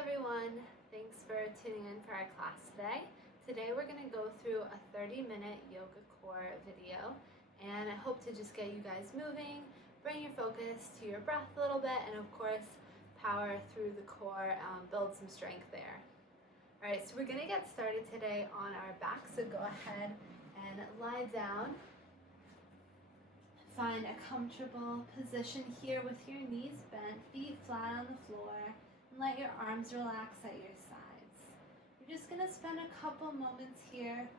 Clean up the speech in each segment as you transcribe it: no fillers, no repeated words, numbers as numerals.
everyone, thanks for tuning in for our class today. Today we're going to go through a 30-minute yoga core video, and I hope to just get you guys moving, bring your focus to your breath a little bit, and of course power through the core, build some strength there. Alright, so we're going to get started today on our back, so go ahead and lie down. Find a comfortable position here with your knees bent, feet flat on the floor, and let your arms relax at your sides. You're just going to spend a couple moments here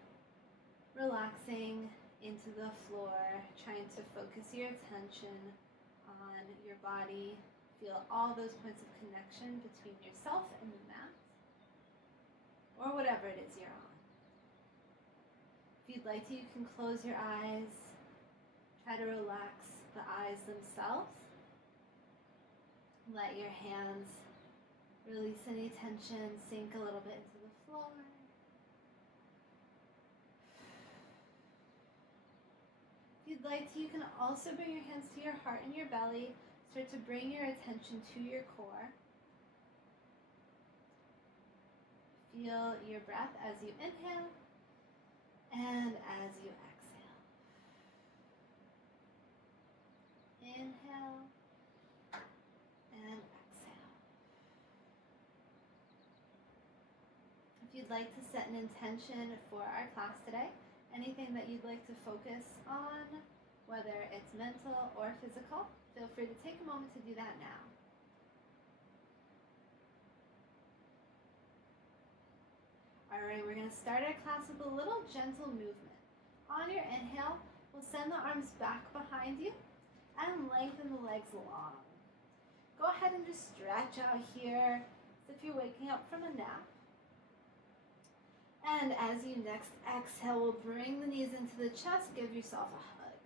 relaxing into the floor, trying to focus your attention on your body. Feel all those points of connection between yourself and the mat, or whatever it is you're on. If you'd like to, you can close your eyes. Try to relax the eyes themselves. Let your hands release any tension, sink a little bit into the floor. If you'd like to, you can also bring your hands to your heart and your belly. Start to bring your attention to your core. Feel your breath as you inhale and as you exhale. Inhale and exhale. If you'd like to set an intention for our class today, anything that you'd like to focus on, whether it's mental or physical, feel free to take a moment to do that now. Alright, we're going to start our class with a little gentle movement. On your inhale, we'll send the arms back behind you and lengthen the legs long. Go ahead and just stretch out here as if you're waking up from a nap. And as you next exhale, we'll bring the knees into the chest, give yourself a hug.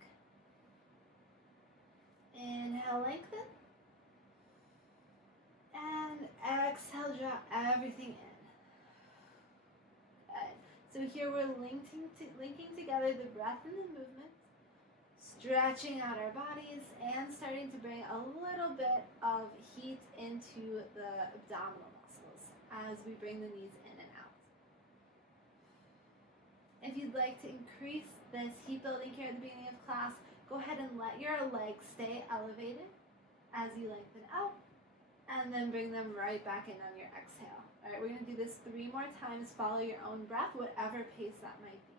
Inhale, lengthen. And exhale, draw everything in. Good. So here we're linking together the breath and the movement, stretching out our bodies and starting to bring a little bit of heat into the abdominal muscles as we bring the knees in and out. If you'd like to increase this heat building here at the beginning of class, go ahead and let your legs stay elevated as you lengthen out, and then bring them right back in on your exhale. All right, we're going to do this 3 more times. Follow your own breath, whatever pace that might be.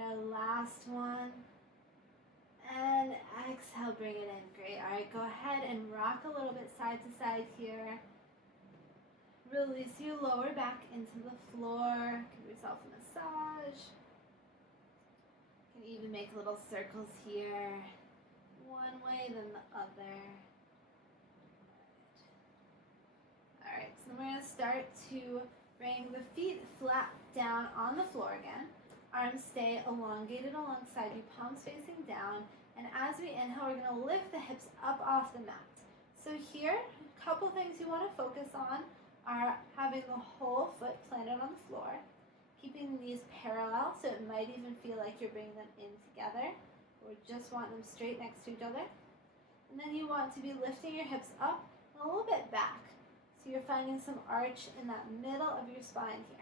Our last one, and exhale, bring it in. Great. All right, go ahead and rock a little bit side to side here. Release your lower back into the floor. Give yourself a massage. You can even make little circles here, one way then the other. All right, so then we're going to start to bring the feet flat down on the floor again. Arms stay elongated alongside you, palms facing down. And as we inhale, we're going to lift the hips up off the mat. So here, a couple things you want to focus on are having the whole foot planted on the floor, keeping the knees parallel, so it might even feel like you're bringing them in together, or just want them straight next to each other. And then you want to be lifting your hips up and a little bit back, so you're finding some arch in that middle of your spine here.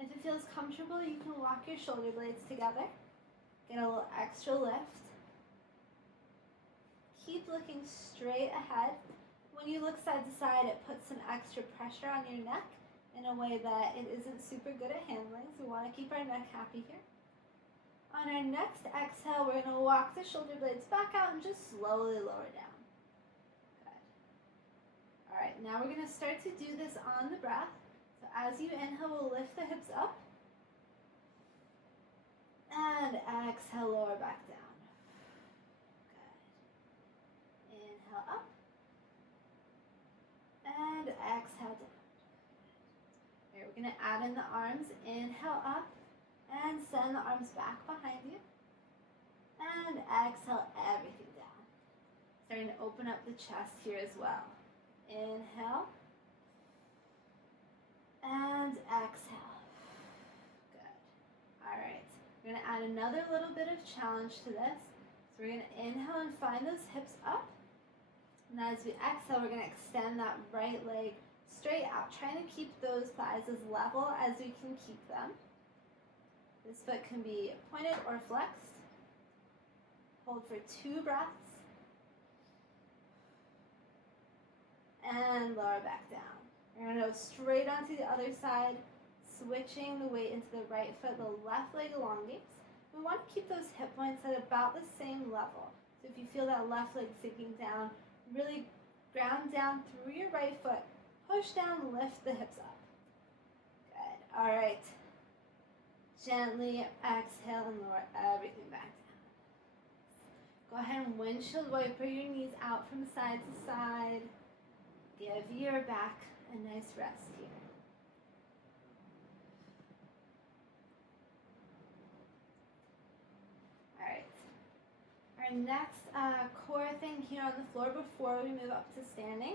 If it feels comfortable, you can walk your shoulder blades together. Get a little extra lift. Keep looking straight ahead. When you look side to side, it puts some extra pressure on your neck in a way that it isn't super good at handling, so we want to keep our neck happy here. On our next exhale, we're going to walk the shoulder blades back out and just slowly lower down. Good. All right, now we're going to start to do this on the breath. So as you inhale, we'll lift the hips up. And exhale, lower back down. Good. Inhale up. And exhale down. All right, we're going to add in the arms. Inhale up. And send the arms back behind you. And exhale everything down. Starting to open up the chest here as well. Inhale. And exhale. Good. add another little bit of challenge to this. So we're going to inhale and find those hips up. And as we exhale, we're going to extend that right leg straight out, trying to keep those thighs as level as we can keep them. This foot can be pointed or flexed. Hold for 2 breaths. And lower back down. We're going to go straight onto the other side, switching the weight into the right foot. The left leg elongates. We want to keep those hip points at about the same level. So if you feel that left leg sinking down, really ground down through your right foot. Push down, lift the hips up. Good. All right. Gently exhale and lower everything back down. Go ahead and windshield wiper your knees out from side to side. Give your back a nice rest here. All right. Our next core thing here on the floor before we move up to standing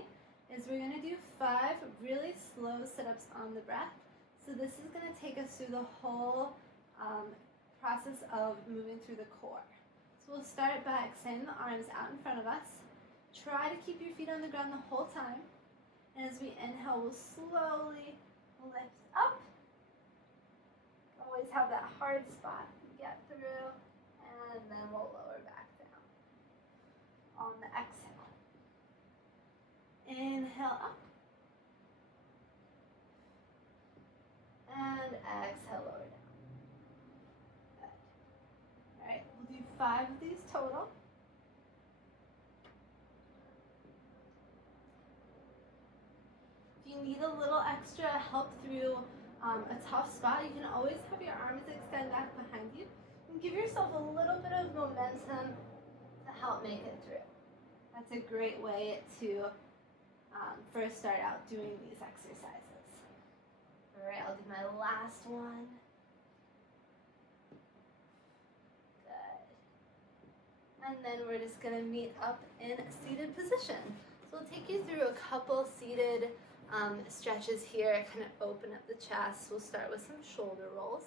is we're going to do 5 really slow sit-ups on the breath. So this is going to take us through the whole process of moving through the core. So we'll start by extending the arms out in front of us. Try to keep your feet on the ground the whole time. And as we inhale, we'll slowly lift up. Always have that hard spot to get through. And then we'll lower back down on the exhale. Inhale up. And exhale, lower down. Good. All right, we'll do 5 of these total. If you need a little extra help through a tough spot, you can always have your arms extend back behind you and give yourself a little bit of momentum to help make it through. That's a great way to first start out doing these exercises. All right, I'll do my last one. Good. And then we're just gonna meet up in a seated position. So we'll take you through a couple seated stretches here, kind of open up the chest. We'll start with some shoulder rolls.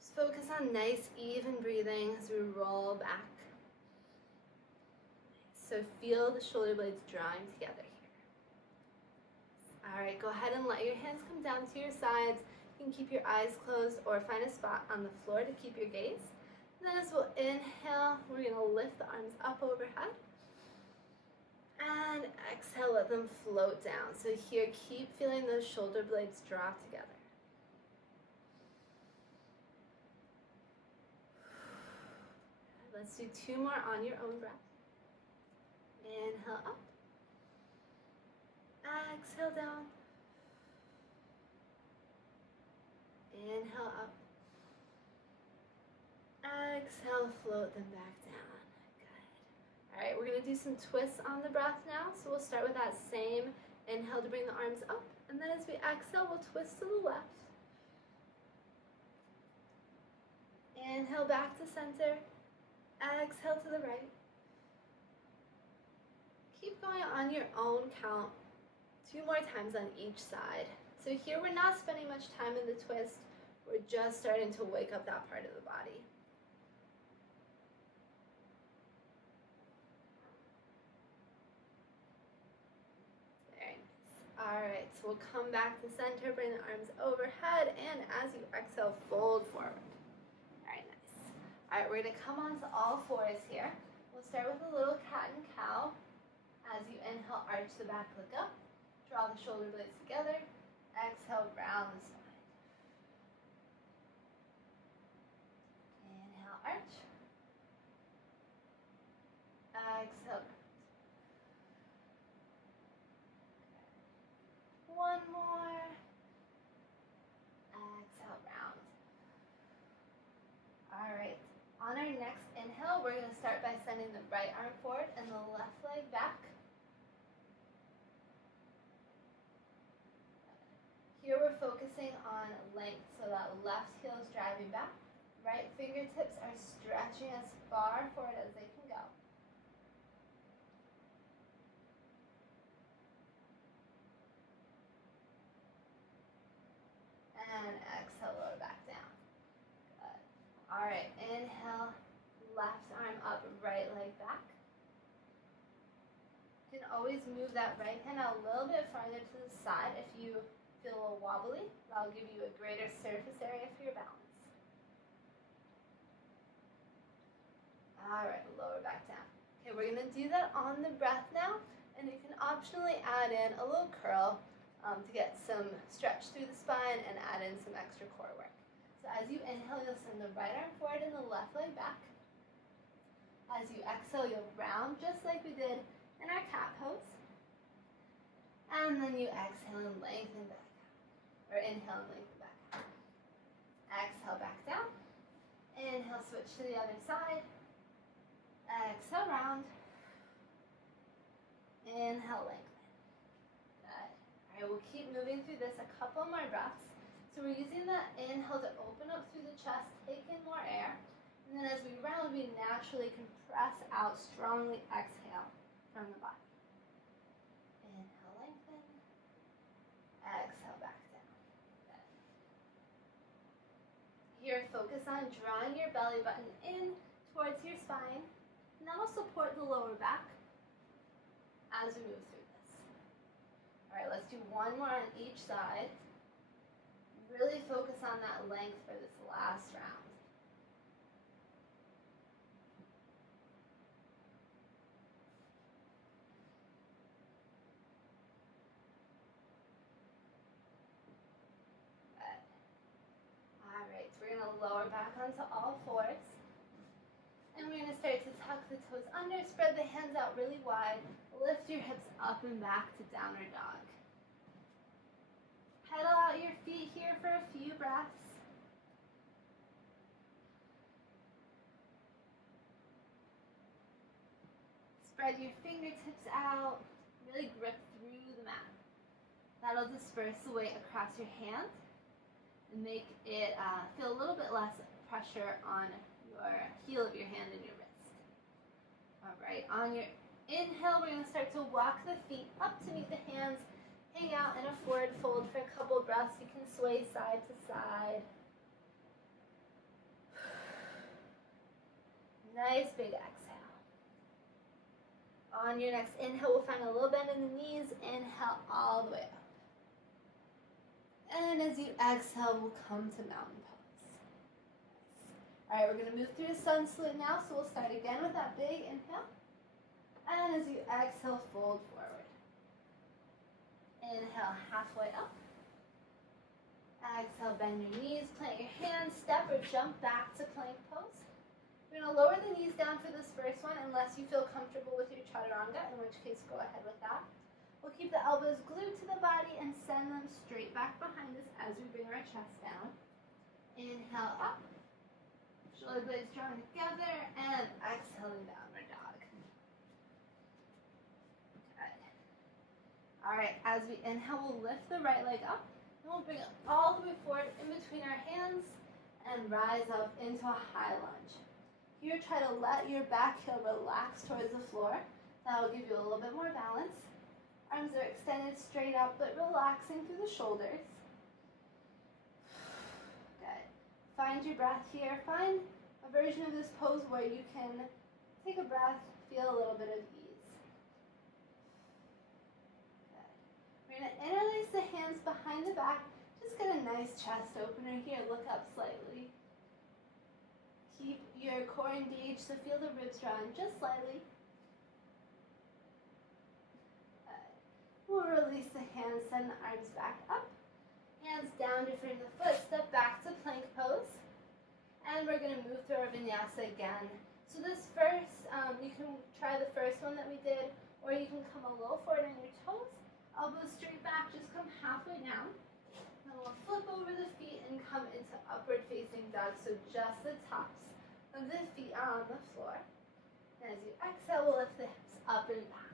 Just focus on nice, even breathing as we roll back. So feel the shoulder blades drawing together here. All right, go ahead and let your hands come down to your sides. You can keep your eyes closed or find a spot on the floor to keep your gaze. And then as we'll inhale, we're gonna lift the arms up overhead. And exhale, let them float down. So here, keep feeling those shoulder blades draw together. Let's do 2 more on your own breath. Inhale up. Exhale down. Inhale up. Exhale, float them back down. Good. All right, we're going to do some twists on the breath now. So we'll start with that same inhale to bring the arms up. And then as we exhale, we'll twist to the left. Inhale back to center. Exhale to the right. Keep going on your own count. 2 more times on each side. So here we're not spending much time in the twist. We're just starting to wake up that part of the body. Very nice. All right, so we'll come back to center, bring the arms overhead, and as you exhale, fold forward. Very nice. All right, we're gonna come onto all 4s here. We'll start with a little cat and cow. As you inhale, arch the back, look up. Draw the shoulder blades together. Exhale, round the spine. Inhale, arch. Exhale. One more. Exhale, round. All right. On our next inhale, we're going to start by sending the right arm forward and the left leg back. Here we're focusing on length, so that left heel is driving back. Right fingertips are stretching as far forward as they can go. And exhale, lower back down. Good. All right, inhale, left arm up, right leg back. You can always move that right hand out a little bit farther to the side if you feel a little wobbly. That'll give you a greater surface area for your balance. All right, lower back down. Okay, we're gonna do that on the breath now, and you can optionally add in a little curl to get some stretch through the spine and add in some extra core work. So as you inhale, you'll send the right arm forward and the left leg back. As you exhale, you'll round just like we did in our cat pose. And then you exhale and lengthen back out. Or inhale and lengthen back out. Exhale back down. Inhale, switch to the other side. Exhale, round. Inhale, lengthen. Good. Alright, we'll keep moving through this a couple more breaths. So we're using that inhale to open up through the chest, take in more air. And then as we round, we naturally compress out, strongly exhale from the body. Inhale, lengthen. Exhale, back down. Good. Here, focus on drawing your belly button in towards your spine. And that'll support the lower back as we move through this. All right, let's do one more on each side. Really focus on that length for this last round. We're going to lower back onto all fours. And we're going to start to tuck the toes under, spread the hands out really wide, lift your hips up and back to downward dog. Pedal out your feet here for a few breaths. Spread your fingertips out, really grip through the mat. That'll disperse the weight across your hand and make it feel a little bit less pressure on your heel of your hand and your wrist. All right, on your inhale, we're going to start to walk the feet up to meet the hands, hang out in a forward fold for a couple breaths. You can sway side to side. Nice big exhale. On your next inhale, we'll find a little bend in the knees. Inhale all the way up. And as you exhale, we'll come to mountain pose. All right, we're going to move through a sun salute now, so we'll start again with that big inhale. And as you exhale, fold forward. Inhale, halfway up. Exhale, bend your knees, plant your hands, step or jump back to plank pose. We're going to lower the knees down for this first one unless you feel comfortable with your chaturanga, in which case go ahead with that. We'll keep the elbows glued to the body and send them straight back behind us as we bring our chest down. Inhale up, shoulder blades drawn together, and exhaling downward dog. Good. All right, as we inhale, we'll lift the right leg up, and we'll bring it all the way forward in between our hands and rise up into a high lunge. Here, try to let your back heel relax towards the floor. That will give you a little bit more balance. Arms are extended straight up, but relaxing through the shoulders. Good. Find your breath here. Find a version of this pose where you can take a breath, feel a little bit of ease. Good. We're going to interlace the hands behind the back. Just get a nice chest opener here. Look up slightly. Keep your core engaged, so feel the ribs drawn just slightly. We'll release the hands, send the arms back up. Hands down to frame the foot, step back to plank pose. And we're going to move through our vinyasa again. So this first, you can try the first one that we did, or you can come a little forward on your toes. Elbows straight back, just come halfway down. Then we'll flip over the feet and come into upward facing dog, so just the tops of the feet are on the floor. And as you exhale, we'll lift the hips up and back.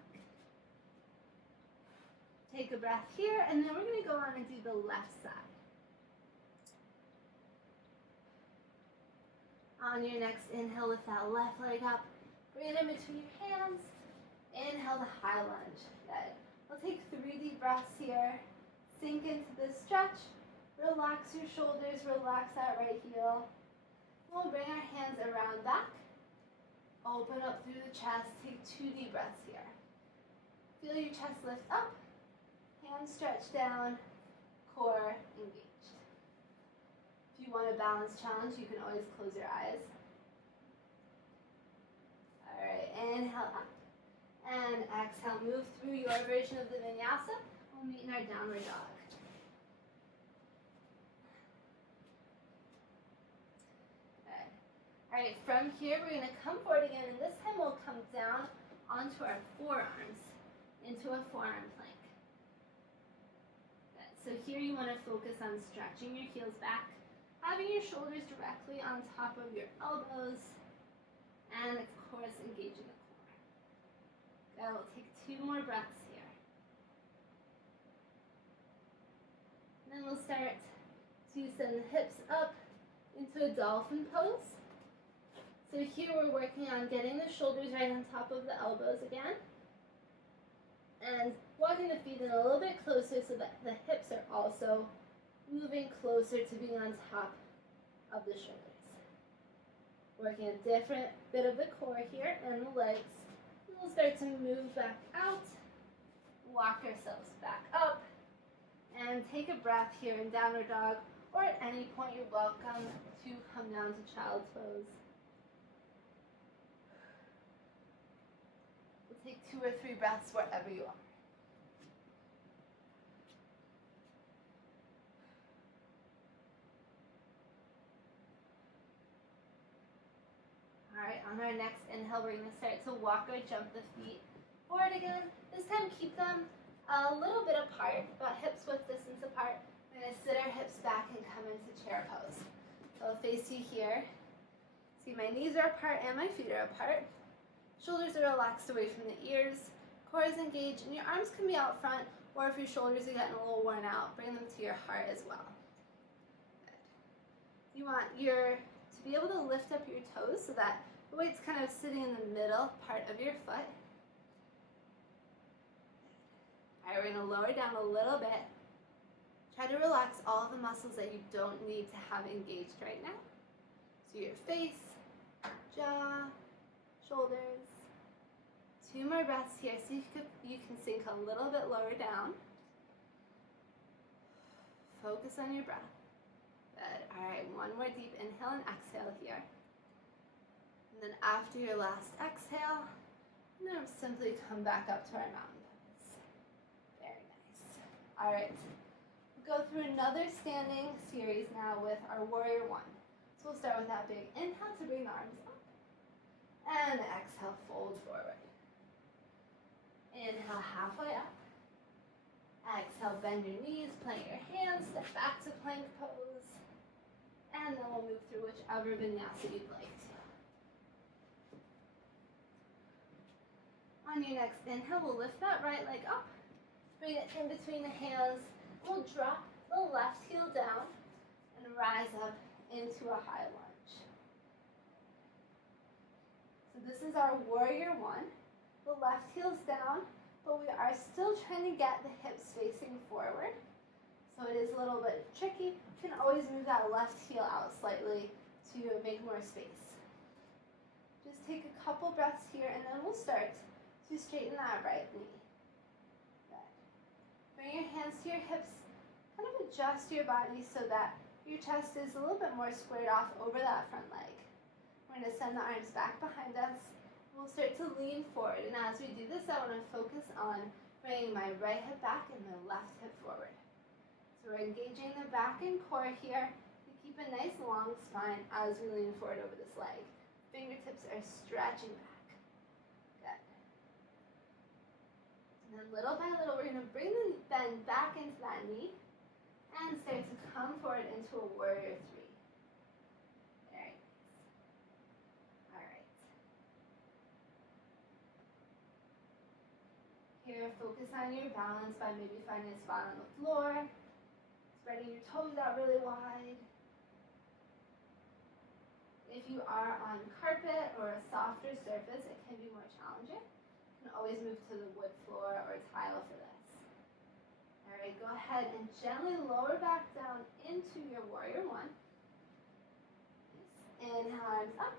Take a breath here, and then we're going to go on and do the left side. On your next inhale, with that left leg up, bring it in between your hands. Inhale the high lunge. Good. We'll take 3 deep breaths here. Sink into this stretch. Relax your shoulders, relax that right heel. We'll bring our hands around back. Open up through the chest. Take 2 deep breaths here. Feel your chest lift up. Hands stretch down. Core engaged. If you want a balance challenge, you can always close your eyes. All right, inhale up. And exhale, move through your version of the vinyasa. We'll meet in our downward dog. All right, from here, we're going to come forward again, and this time we'll come down onto our forearms into a forearm plank. Good. So here you want to focus on stretching your heels back, having your shoulders directly on top of your elbows, and of course, engaging the core. Good. We'll take 2 more breaths here. And then we'll start to send the hips up into a dolphin pose. So here we're working on getting the shoulders right on top of the elbows again. And walking the feet in a little bit closer so that the hips are also moving closer to being on top of the shoulders. Working a different bit of the core here and the legs. And we'll start to move back out, walk ourselves back up, and take a breath here in downward dog, or at any point you're welcome to come down to child's pose. Take 2 or 3 breaths wherever you are. All right, on our next inhale, we're going to start to walk or jump the feet forward again. This time, keep them a little bit apart, about hips width distance apart. We're going to sit our hips back and come into chair pose. So I'll face you here. See, my knees are apart and my feet are apart. Shoulders are relaxed away from the ears, core is engaged, and your arms can be out front, or if your shoulders are getting a little worn out, bring them to your heart as well. Good. You want to be able to lift up your toes so that the weight's kind of sitting in the middle part of your foot. All right, we're going to lower down a little bit. Try to relax all the muscles that you don't need to have engaged right now. So your face, jaw, shoulders. 2 more breaths here, so you can sink a little bit lower down. Focus on your breath. Good. All right, 1 more deep inhale and exhale here. And then after your last exhale, now simply come back up to our mountain pose. Very nice. All right, we'll go through another standing series now with our warrior 1. So we'll start with that big inhale to bring the arms up. And exhale, fold forward. Inhale, halfway up. Exhale, bend your knees, plant your hands, step back to plank pose. And then we'll move through whichever vinyasa you'd like to. On your next inhale, we'll lift that right leg up. Bring it in between the hands. We'll drop the left heel down and rise up into a high lunge. So this is our warrior 1. The left heel's down, but we are still trying to get the hips facing forward. So it is a little bit tricky. You can always move that left heel out slightly to make more space. Just take a couple breaths here, and then we'll start to straighten that right knee. Good. Bring your hands to your hips. Kind of adjust your body so that your chest is a little bit more squared off over that front leg. We're going to send the arms back behind us. We'll start to lean forward, and as we do this, I want to focus on bringing my right hip back and my left hip forward. So we're engaging the back and core here to keep a nice long spine as we lean forward over this leg. Fingertips are stretching back. Good. And then little by little, we're going to bring the bend back into that knee and start to come forward into a warrior 3. Very nice. All right. Here, focus on your balance by maybe finding a spot on the floor, spreading your toes out really wide. If you are on carpet or a softer surface, it can be more challenging. You can always move to the wood floor or tile for this. All right, go ahead and gently lower back down into your warrior 1. Inhale, arms up.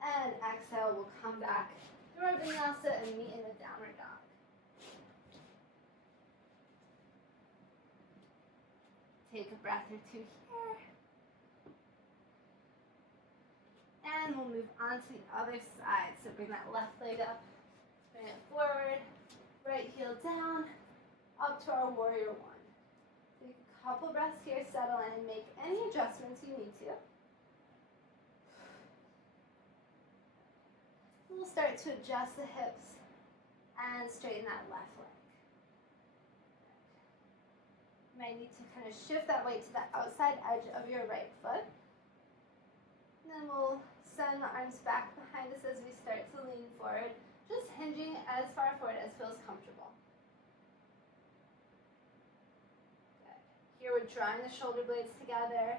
And exhale, we'll come back through our vinyasa and meet in the downward dog. Take a breath or two here. And we'll move on to the other side. So bring that left leg up, bring it forward, right heel down, up to our warrior one. Take a couple breaths here, settle in, and make any adjustments you need to. We'll start to adjust the hips and straighten that left leg. You might need to kind of shift that weight to the outside edge of your right foot. And then we'll send the arms back behind us as we start to lean forward, just hinging as far forward as feels comfortable. Good. Here we're drawing the shoulder blades together.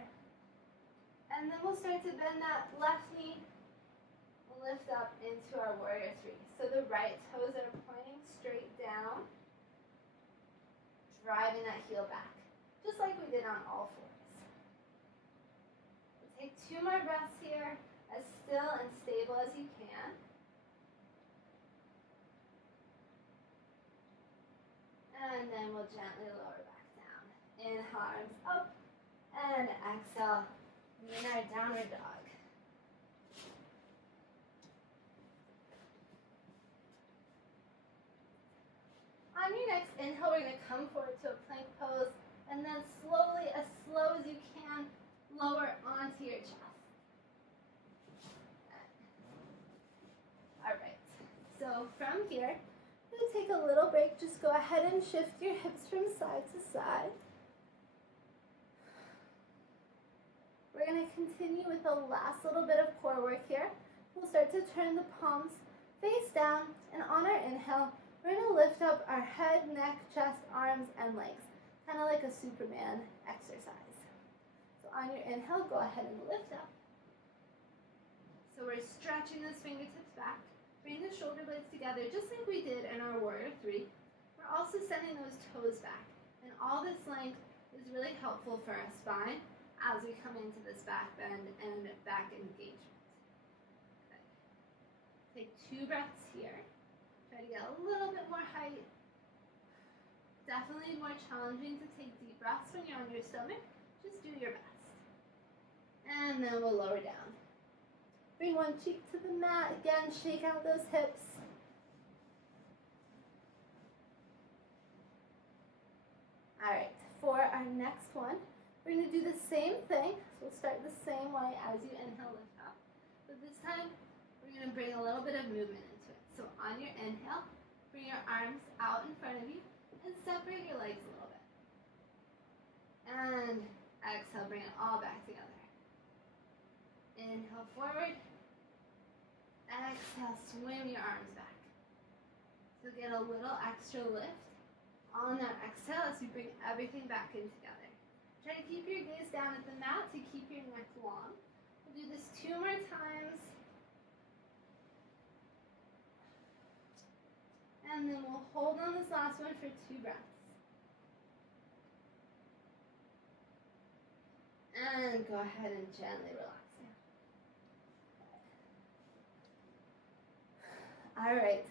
And then we'll start to bend that left knee, lift up into our warrior three. So the right toes are pointing straight down, driving that heel back, just like we did on all fours. We'll take 2 more breaths here, as still and stable as you can. And then we'll gently lower back down. Inhale, arms up, and exhale, in our downward dog. On your next inhale, we're going to come forward to a plank pose, and then slowly, as slow as you can, lower onto your chest. All right, so from here, I'm going to take a little break. Just go ahead and shift your hips from side to side. We're going to continue with the last little bit of core work here. We'll start to turn the palms face down, and on our inhale, we're going to lift up our head, neck, chest, arms, and legs, kind of like a Superman exercise. So on your inhale, go ahead and lift up. So we're stretching those fingertips back. Bring the shoulder blades together, just like we did in our warrior three. We're also sending those toes back. And all this length is really helpful for our spine as we come into this back bend and back engagement. Okay. Take 2 breaths here. Try to get a little bit more height. Definitely more challenging to take deep breaths when you're on your stomach. Just do your best. And then we'll lower down. Bring one cheek to the mat. Again, shake out those hips. All right, for our next one, we're going to do the same thing. So we'll start the same way as you inhale, lift up. But this time, we're going to bring a little bit of movement into it. So on your inhale, bring your arms out in front of you and separate your legs a little bit. And exhale, bring it all back together. Inhale forward. Exhale, swim your arms back. So get a little extra lift on that exhale as you bring everything back in together. Try to keep your gaze down at the mat to keep your neck long. We'll do this 2 more times. And then we'll hold on this last one for 2 breaths. And go ahead and gently relax now. All right.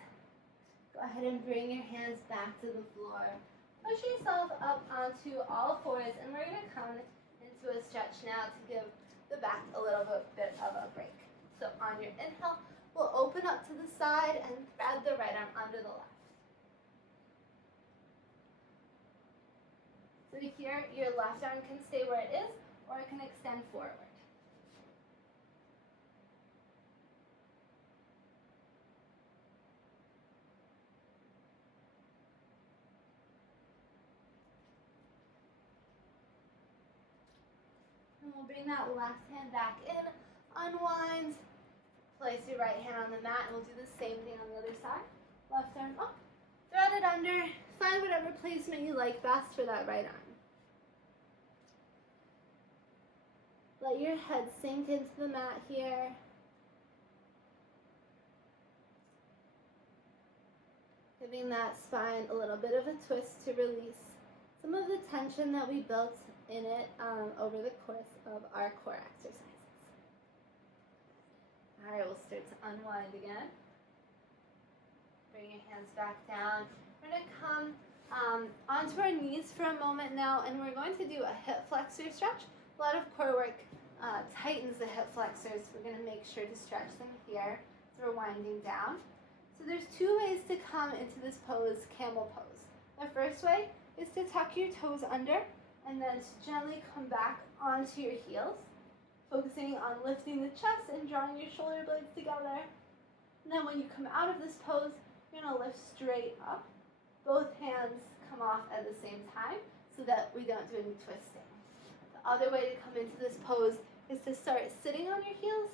Go ahead and bring your hands back to the floor. Push yourself up onto all fours, and we're going to come into a stretch now to give the back a little bit of a break. So on your inhale, we'll open up to the side and thread the right arm under the left. So here, your left arm can stay where it is, or it can extend forward. And we'll bring that left hand back in, unwind, place your right hand on the mat, and we'll do the same thing on the other side. Left arm up, thread it under, find whatever placement you like best for that right arm. Let your head sink into the mat here. Giving that spine a little bit of a twist to release some of the tension that we built in it over the course of our core exercises. All right, we'll start to unwind again. Bring your hands back down. We're going to come onto our knees for a moment now, and we're going to do a hip flexor stretch. A lot of core work tightens the hip flexors. We're going to make sure to stretch them here as we're winding down. So there's two ways to come into this pose, camel pose. The first way is to tuck your toes under and then to gently come back onto your heels, focusing on lifting the chest and drawing your shoulder blades together. And then when you come out of this pose, you're going to lift straight up. Both hands come off at the same time so that we don't do any twisting. The other way to come into this pose is to start sitting on your heels,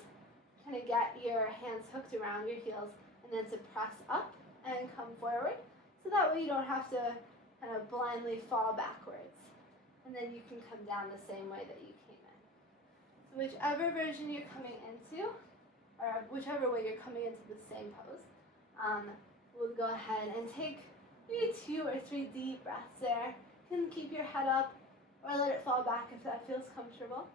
kind of get your hands hooked around your heels, and then to press up and come forward. So that way you don't have to kind of blindly fall backwards. And then you can come down the same way that you came in. So whichever version you're coming into, or whichever way you're coming into the same pose, we'll go ahead and take maybe 2 or 3 deep breaths there. You can keep your head up or let it fall back if that feels comfortable.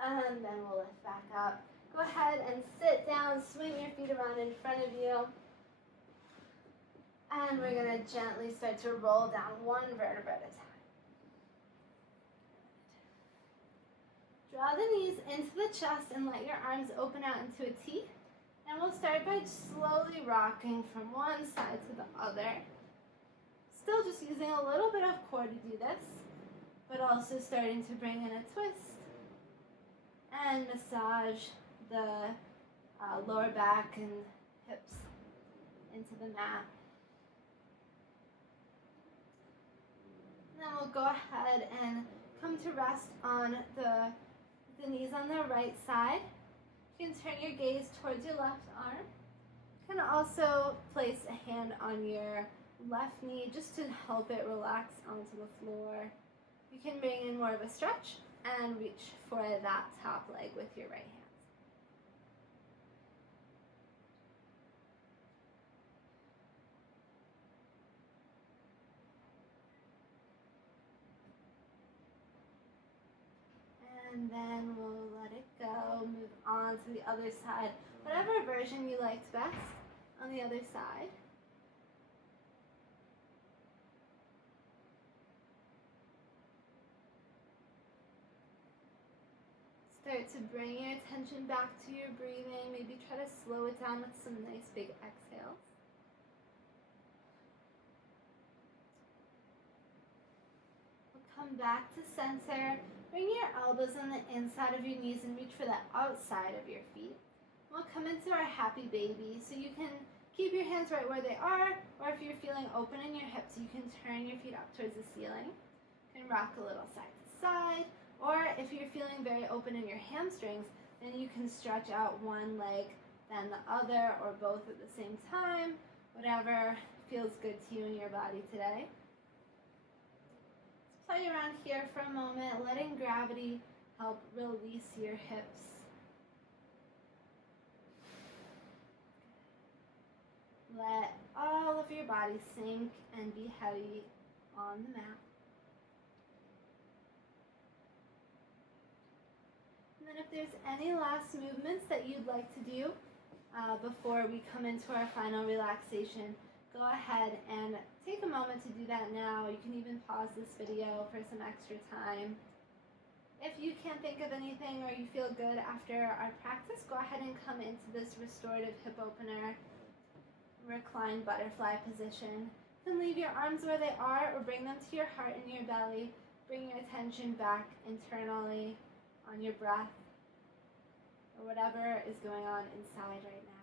And then we'll lift back up. Go ahead and sit down, swing your feet around in front of you. And we're going to gently start to roll down one vertebra at a time. Draw the knees into the chest and let your arms open out into a T. And we'll start by slowly rocking from one side to the other. Still just using a little bit of core to do this, but also starting to bring in a twist and massage the lower back and hips into the mat. And then we'll go ahead and come to rest on the knees on the right side. You can turn your gaze towards your left arm. You can also place a hand on your left knee just to help it relax onto the floor. You can bring in more of a stretch and reach for that top leg with your right hand. And then we'll let it go, move on to the other side, whatever version you liked best on the other side. Start to bring your attention back to your breathing. Maybe try to slow it down with some nice big exhales. We'll come back to center. Bring your elbows on the inside of your knees and reach for the outside of your feet. We'll come into our happy baby. So you can keep your hands right where they are, or if you're feeling open in your hips, you can turn your feet up towards the ceiling. You can rock a little side to side. Or if you're feeling very open in your hamstrings, then you can stretch out one leg, then the other, or both at the same time. Whatever feels good to you in your body today. Play around here for a moment, letting gravity help release your hips. Let all of your body sink and be heavy on the mat. And then if there's any last movements that you'd like to do before we come into our final relaxation, go ahead and take a moment to do that now. You can even pause this video for some extra time. If you can't think of anything or you feel good after our practice, go ahead and come into this restorative hip opener, reclined butterfly position. You can leave your arms where they are or bring them to your heart and your belly. Bring your attention back internally on your breath or whatever is going on inside right now.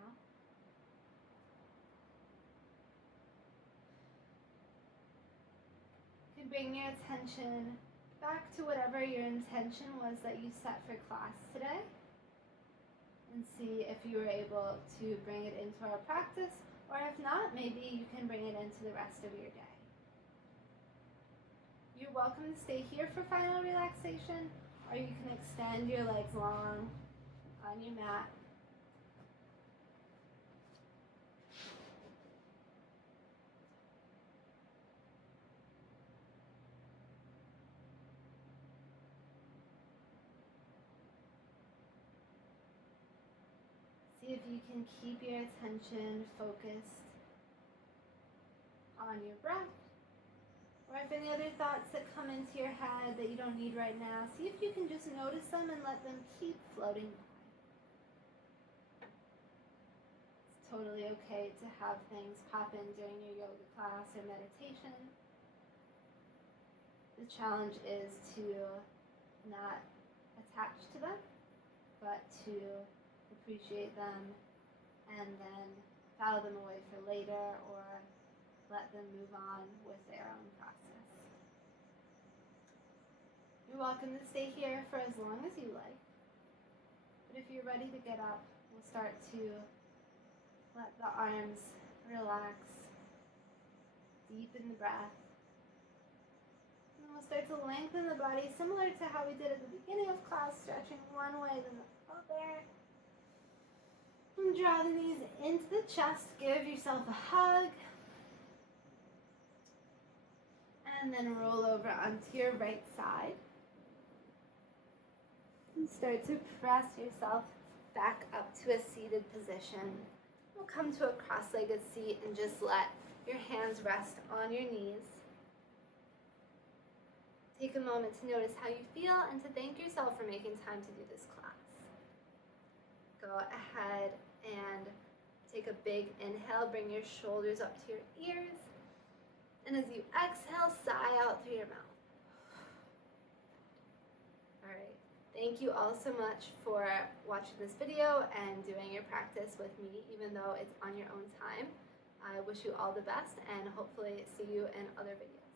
Bring your attention back to whatever your intention was that you set for class today, and see if you were able to bring it into our practice, or if not, maybe you can bring it into the rest of your day. You're welcome to stay here for final relaxation, or you can extend your legs long on your mat. See if you can keep your attention focused on your breath. Or if any other thoughts that come into your head that you don't need right now, see if you can just notice them and let them keep floating by. It's totally okay to have things pop in during your yoga class or meditation. The challenge is to not attach to them, but to appreciate them and then file them away for later or let them move on with their own process. You're welcome to stay here for as long as you like. But if you're ready to get up, we'll start to let the arms relax, deepen the breath. And we'll start to lengthen the body similar to how we did at the beginning of class, stretching one way then the other. And draw the knees into the chest, give yourself a hug. And then roll over onto your right side. And start to press yourself back up to a seated position. We'll come to a cross-legged seat and just let your hands rest on your knees. Take a moment to notice how you feel and to thank yourself for making time to do this class. Go ahead and take a big inhale. Bring your shoulders up to your ears. And as you exhale, sigh out through your mouth. All right. Thank you all so much for watching this video and doing your practice with me, even though it's on your own time. I wish you all the best and hopefully see you in other videos.